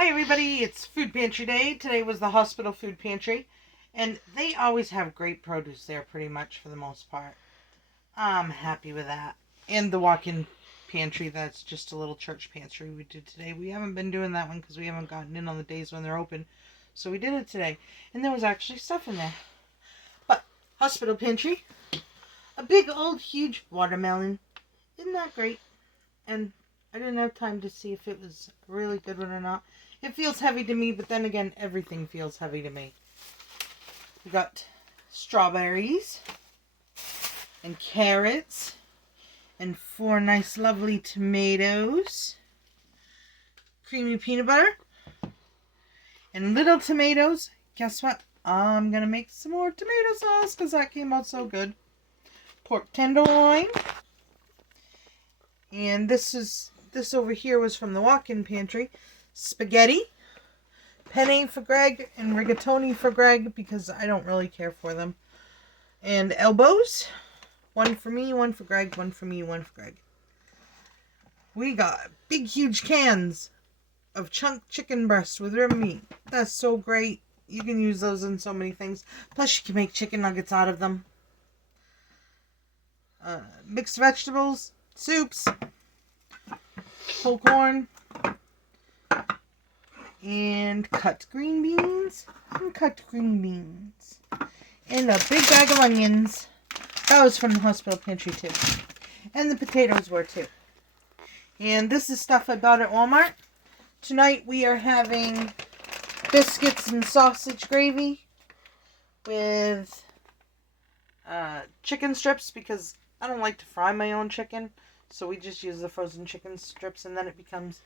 Hi everybody, it's Food Pantry Day. Today was the hospital food pantry, and they always have great produce there pretty much for the most part. I'm happy with that. And the walk-in pantry, that's just a little church pantry we did today. We haven't been doing that one because we haven't gotten in on the days when they're open, so we did it today. And there was actually stuff in there. But, hospital pantry, a big old huge watermelon. Isn't that great? And I didn't have time to see if it was a really good one or not. It feels heavy to me, but then again, everything feels heavy to me. We got strawberries and carrots and 4 nice lovely tomatoes, creamy peanut butter, and little tomatoes. Guess what? I'm going to make some more tomato sauce because that came out so good. Pork tenderloin. And this over here was from the walk-in pantry. Spaghetti, penne for Greg, and rigatoni for Greg because I don't really care for them. And elbows, 1 for me, 1 for Greg, 1 for me, 1 for Greg. We got big huge cans of chunk chicken breast with rib meat. That's so great. You can use those in so many things. Plus you can make chicken nuggets out of them. Mixed vegetables, soups, whole corn, and cut green beans, and a big bag of onions. That was from the hospital pantry too. And the potatoes were too. And this is stuff I bought at Walmart. Tonight we are having biscuits and sausage gravy with chicken strips because I don't like to fry my own chicken. So we just use the frozen chicken strips and then it becomes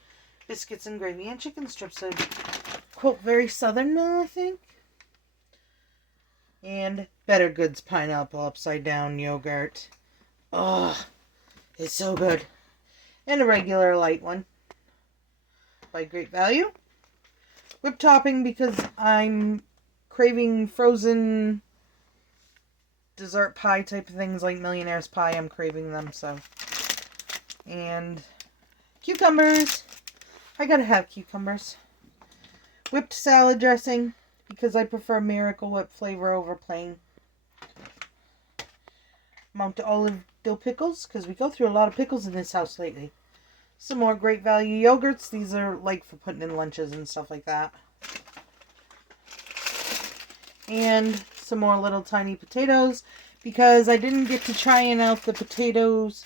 biscuits and gravy and chicken strips. So, quote, very southern, I think. And Better Goods pineapple upside down yogurt. Oh, it's so good. And a regular light one by Great Value. Whipped topping because I'm craving frozen dessert pie type of things like Millionaire's Pie. I'm craving them, so. And cucumbers. I gotta have cucumbers. Whipped salad dressing because I prefer Miracle Whip flavor over plain. Mount olive dill pickles because we go through a lot of pickles in this house lately. Some more Great Value yogurts. These are like for putting in lunches and stuff like that. And some more little tiny potatoes because I didn't get to trying out the potatoes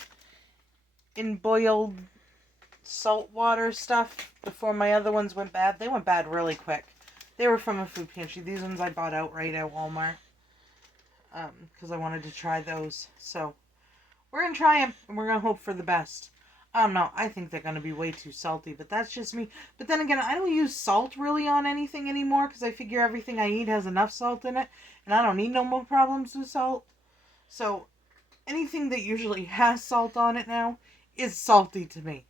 in boiled salt water stuff before my other ones went bad. They went bad really quick. They were from a food pantry. These ones I bought outright at Walmart because I wanted to try those. So we're going to try them and we're going to hope for the best. I don't know. I think they're going to be way too salty, but that's just me. But then again, I don't use salt really on anything anymore because I figure everything I eat has enough salt in it and I don't need no more problems with salt. So anything that usually has salt on it now is salty to me.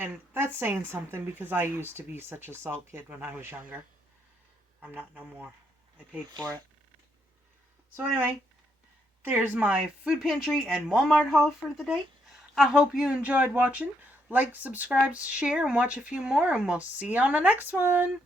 And that's saying something because I used to be such a salt kid when I was younger. I'm not no more. I paid for it. So anyway, there's my food pantry and Walmart haul for the day. I hope you enjoyed watching. Like, subscribe, share, and watch a few more, and we'll see you on the next one.